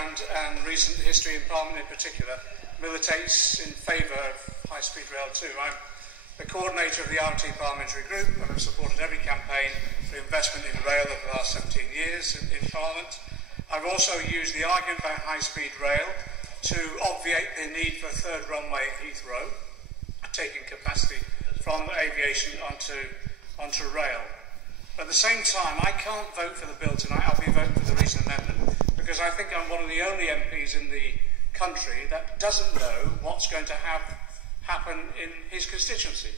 background and recent history in Parliament in particular militates in favour of high-speed rail too. I'm the coordinator of the RMT Parliamentary Group and have supported every campaign for investment in rail over the last 17 years in Parliament. I've also used the argument about high-speed rail to obviate the need for a third runway at Heathrow, taking capacity from aviation onto rail. But at the same time, I can't vote for the bill tonight. I'll be voting for the recent amendment because I think I'm one of the only MPs in the country that doesn't know what's going to happen in his constituency.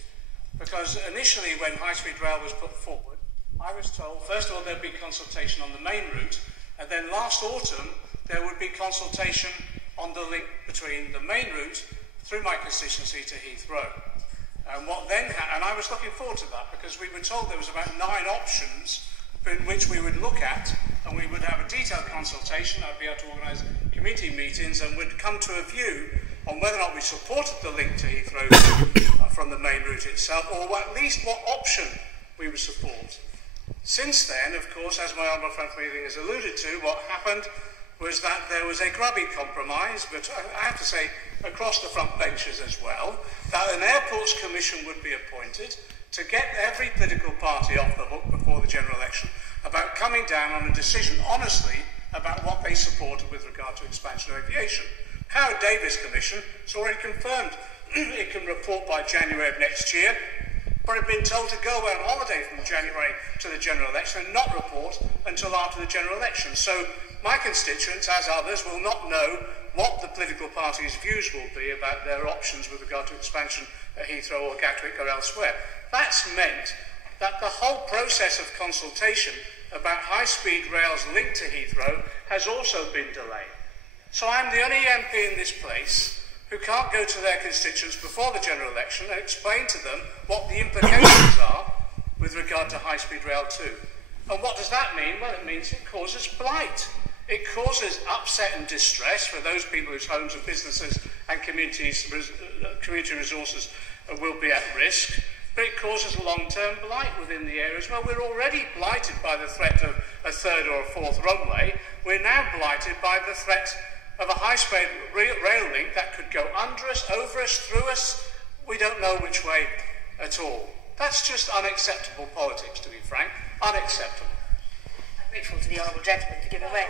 Because initially, when high-speed rail was put forward, I was told, first of all, there'd be consultation on the main route, and then last autumn, there would be consultation on the link between the main route through my constituency to Heathrow. And what then and I was looking forward to that because we were told there was about 9 options in which we would look at, and we would have a detailed consultation. I'd be able to organise committee meetings and would come to a view on whether or not we supported the link to Heathrow from the main route itself, or at least what option we would support. Since then, of course, as my honourable friend from Ealing has alluded to, what happened was that there was a grubby compromise, but I have to say, across the front benches as well, that an airports commission would be appointed to get every political party off the hook before the general election about coming down on a decision honestly about what they supported with regard to expansion of aviation. Howard Davis Commission has already confirmed it can report by January of next year, but had been told to go away on holiday from January to the general election and not report until after the general election. So my constituents, as others, will not know what the political parties' views will be about their options with regard to expansion at Heathrow or Gatwick or elsewhere. That's meant that the whole process of consultation about high-speed rail's link to Heathrow has also been delayed. So I'm the only MP in this place who can't go to their constituents before the general election and explain to them what the implications are with regard to high-speed rail too. And what does that mean? Well, it means it causes blight. It causes upset and distress for those people whose homes and businesses and community resources will be at risk, but it causes long-term blight within the area as well. We're already blighted by the threat of a third or a fourth runway. We're now blighted by the threat of a high-speed rail link that could go under us, over us, through us. We don't know which way at all. That's just unacceptable politics, to be frank. Unacceptable. Grateful to the honourable gentleman for giving way.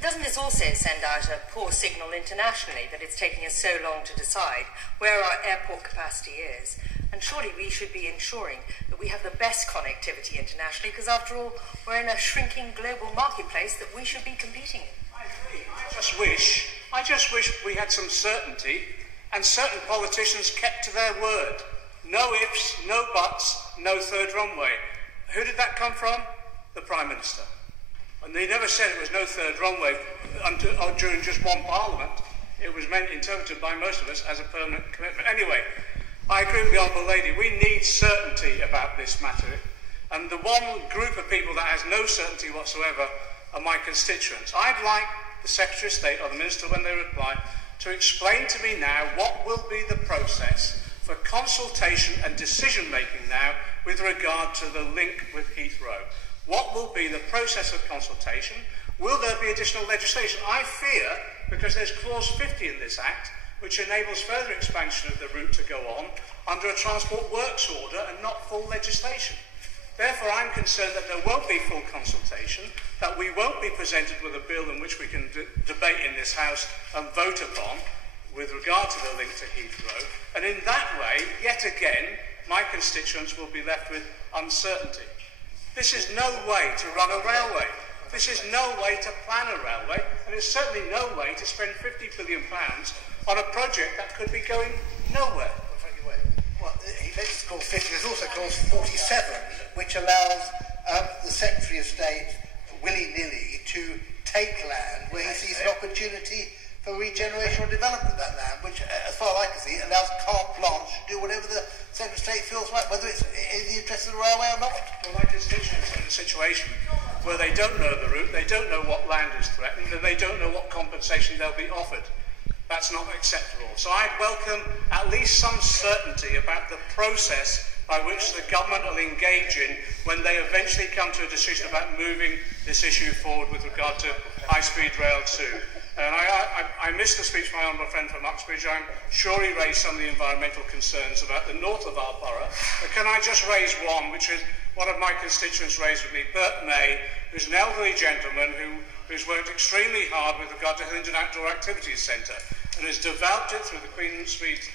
Doesn't this also send out a poor signal internationally that it's taking us so long to decide where our airport capacity is? And surely we should be ensuring that we have the best connectivity internationally, because after all, we're in a shrinking global marketplace that we should be competing in. I agree. I just wish we had some certainty and certain politicians kept to their word. No ifs, no buts, no third runway. Who did that come from? The Prime Minister. And they never said it was no third runway during just one Parliament. It was interpreted by most of us as a permanent commitment. Anyway, I agree with the Honourable Lady. We need certainty about this matter. And the one group of people that has no certainty whatsoever are my constituents. I'd like the Secretary of State or the Minister, when they reply, to explain to me now what will be the process for consultation and decision-making now with regard to the link with Heathrow. What will be the process of consultation? Will there be additional legislation? I fear, because there's clause 50 in this Act, which enables further expansion of the route to go on under a Transport Works order and not full legislation. Therefore, I'm concerned that there won't be full consultation, that we won't be presented with a bill in which we can debate in this House and vote upon with regard to the link to Heathrow. And in that way, yet again, my constituents will be left with uncertainty. This is no way to run a railway. This is no way to plan a railway, and it's certainly no way to spend £50 billion on a project that could be going nowhere. Well, he mentions clause 50. There's also clause 47, which allows the Secretary of State willy-nilly to take land where he sees an opportunity for regeneration or development of that land, which, as far as I can see, allows carte blanche to do whatever the Secretary of State feels right, whether it's in the interest of the railway or not. Well, my constituents are in a situation where they don't know the route, they don't know what land is threatened, and they don't know what compensation they'll be offered. That's not acceptable. So I welcome at least some certainty about the process by which the government will engage in when they eventually come to a decision about moving this issue forward with regard to high-speed rail too. And I missed the speech of my honourable friend from Uxbridge. I'm sure he raised some of the environmental concerns about the north of our borough. But can I just raise one, which is one of my constituents raised with me, Bert May, who's an elderly gentleman who's worked extremely hard with regard to Hillingdon Outdoor Activities Centre and has developed it through the Queen Street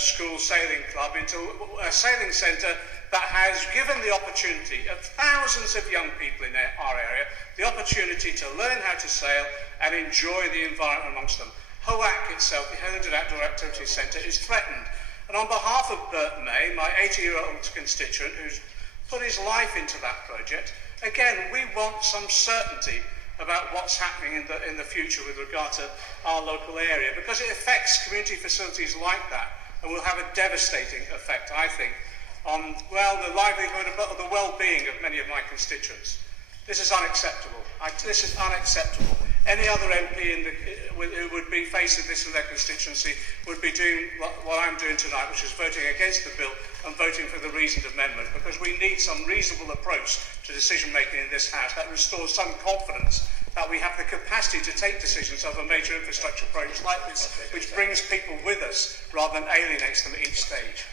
School Sailing Club into a sailing centre that has given the opportunity of thousands of young people in our area the opportunity to learn how to sail and enjoy the environment amongst them. HOAC itself, the Hillingdon Outdoor Activities Centre, is threatened. And on behalf of Bert May, my 80-year-old constituent who's put his life into that project, again, we want some certainty about what's happening in the future with regard to our local area, because it affects community facilities like that and will have a devastating effect, I think, on, well, the livelihood of the well-being of many of my constituents. This is unacceptable. This is unacceptable. Any other MP who would be facing this in their constituency would be doing what I'm doing tonight, which is voting against the bill and voting for the reasoned amendment, because we need some reasonable approach to decision-making in this House that restores some confidence that we have the capacity to take decisions over major infrastructure projects like this, which brings people with us rather than alienates them at each stage.